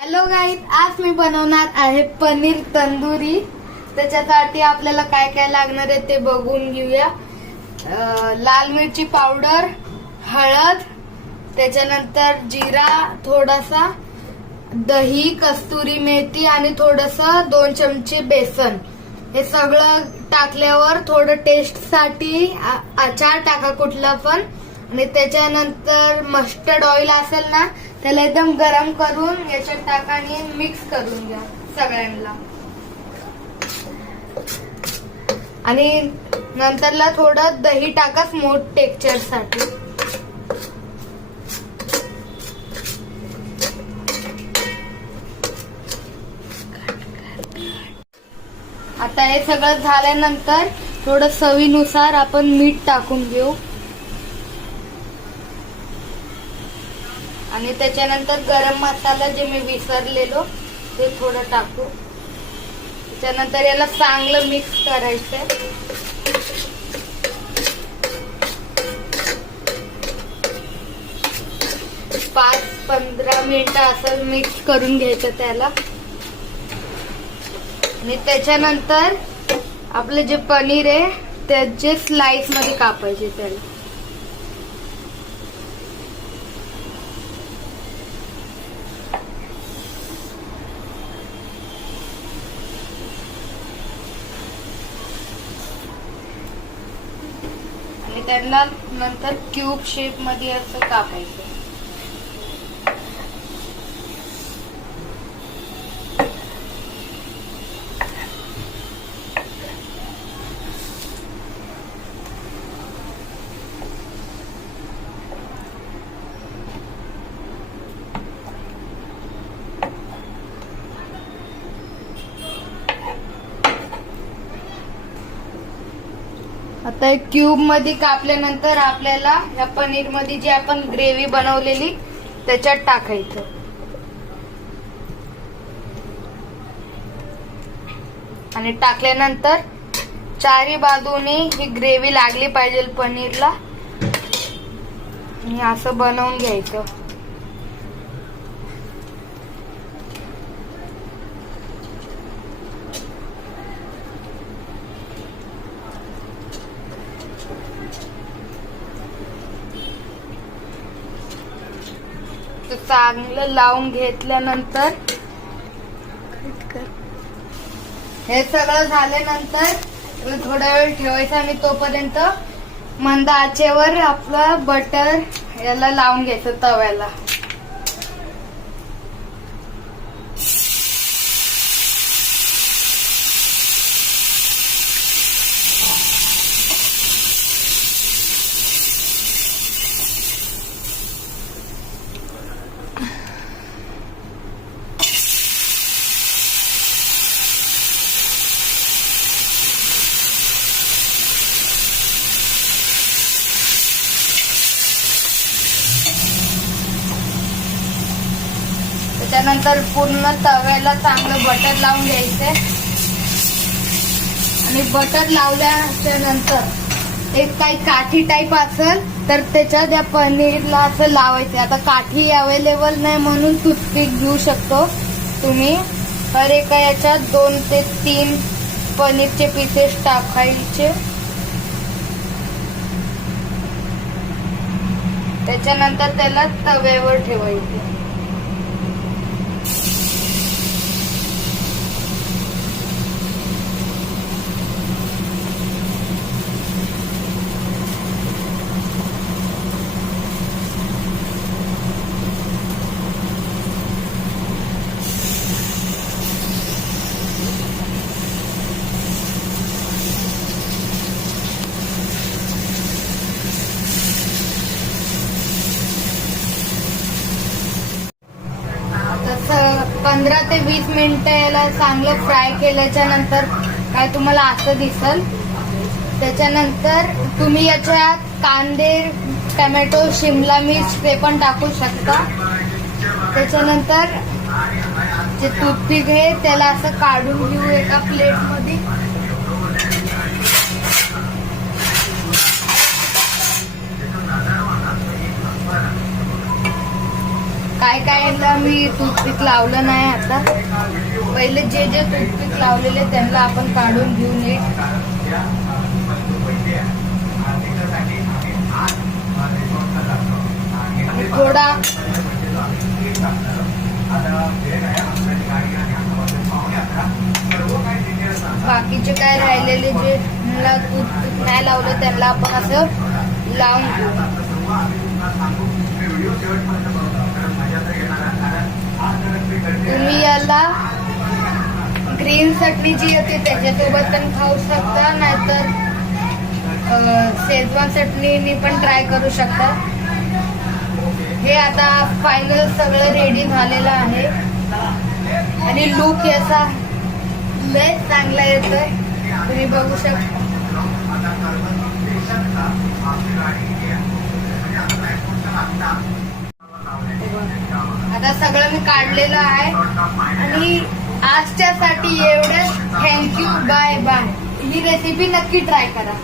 Hello guys, आज मी बनवणार आहे पनीर तंदुरी. त्याच्यासाठी आपल्याला काय काय लागणार आहे ते बघून घेऊया. लाल मिरची पावडर, हळद, त्याच्यानंतर जिरा थोडासा, दही, कस्तुरी मेथी आणि थोडस 2 चमचे बेसन. हे सगळं टाकल्यावर थोडं टेस्ट साठी अचार टाका कुठला पण. आणि त्याच्यानंतर मस्टर्ड ऑइल असेल ना, त्याला एकदम गरम करून याच्यात टाका आणि मिक्स करून घ्या सगळ्यांना. आणि नंतरला थोडं दही टाका स्मूथ टेक्स्चर साठी. आता हे सगळं झाल्यानंतर थोडं चवीनुसार आपण मीठ टाकून घेऊ. आणि त्याच्यानंतर गरम मसाला जे मी विसरलेलो ते थोडं टाकू. त्याच्यानंतर याला चांगलं मिक्स करायचंय. 5-15 मिनिटं असं मिक्स करून घ्यायचं त्याला. आणि त्याच्यानंतर आपलं जे पनीर आहे त्याचे स्लाइस मध्ये कापायचे त्याला. आणि त्याला नंतर क्यूब शेप मध्ये असं कापायचं. आता एक क्यूब मध्ये कापल्यानंतर आपल्याला या पनीर मध्ये जी आपण ग्रेव्ही बनवलेली त्याच्यात टाकायचं. आणि टाकल्यानंतर चारी बाजूने ही ग्रेव्ही लागली पाहिजे पनीरला. आणि असं बनवून घ्यायचं. चांगलं लावून घेतल्यानंतर हे सगळं झाल्यानंतर थोडा वेळ ठेवायचं. आणि तोपर्यंत मंद आचेवर आपलं बटर याला लावून घ्यायचं तव्याला. त्यानंतर पूर्ण तव्याला चांगलं बटर लावून घ्यायचंय. आणि बटर लावल्याच्या नंतर एक काही काठी टाईप असेल तर त्याच्यात या पनीरला असं लावायचं. आता काठी अवेलेबल नाही म्हणून टूथपिक घेऊ शकतो तुम्ही. तर एका याच्यात 2 ते 3 पनीरचे पीसेस टाकायचे. त्याच्यानंतर त्याला तव्यावर ठेवायचे. तसं 15 ते 20 मिनिटं याला चांगलं फ्राय केल्याच्या नंतर काय तुम्हाला असं दिसल. त्याच्यानंतर तुम्ही याच्यात कांदे, टोमॅटो, शिमला मिर्च ते पण टाकू शकता. त्याच्यानंतर जे टूथपिक आहे त्याला असं काढून घेऊ एका प्लेट मध्ये. काय कायला मी टूथपिक लावलं नाही. आता पहिले जे जे टूथपिक लावलेले त्यांना आपण काढून घेऊ नीट. आणि थोडा बाकीचे काय राहिलेले जे मला टूथपिक नाही लावलं त्यांना आपण असं लावून घेऊ. तुम्ही याला ग्रीन चटणी जी येते त्याच्यासोबत पण खाऊ शकता, नाहीतर शेजवान चटणीने पण ट्राय करू शकता. हे आता फायनल सगळं रेडी झालेलं आहे आणि लुक याचा लय चांगला येतोय, तुम्ही बघू शकता. आता सगळं मी काढलेलं आहे आणि आजच्यासाठी एवढंच. Thank you, bye bye. ही रेसिपी नक्की ट्राय करा.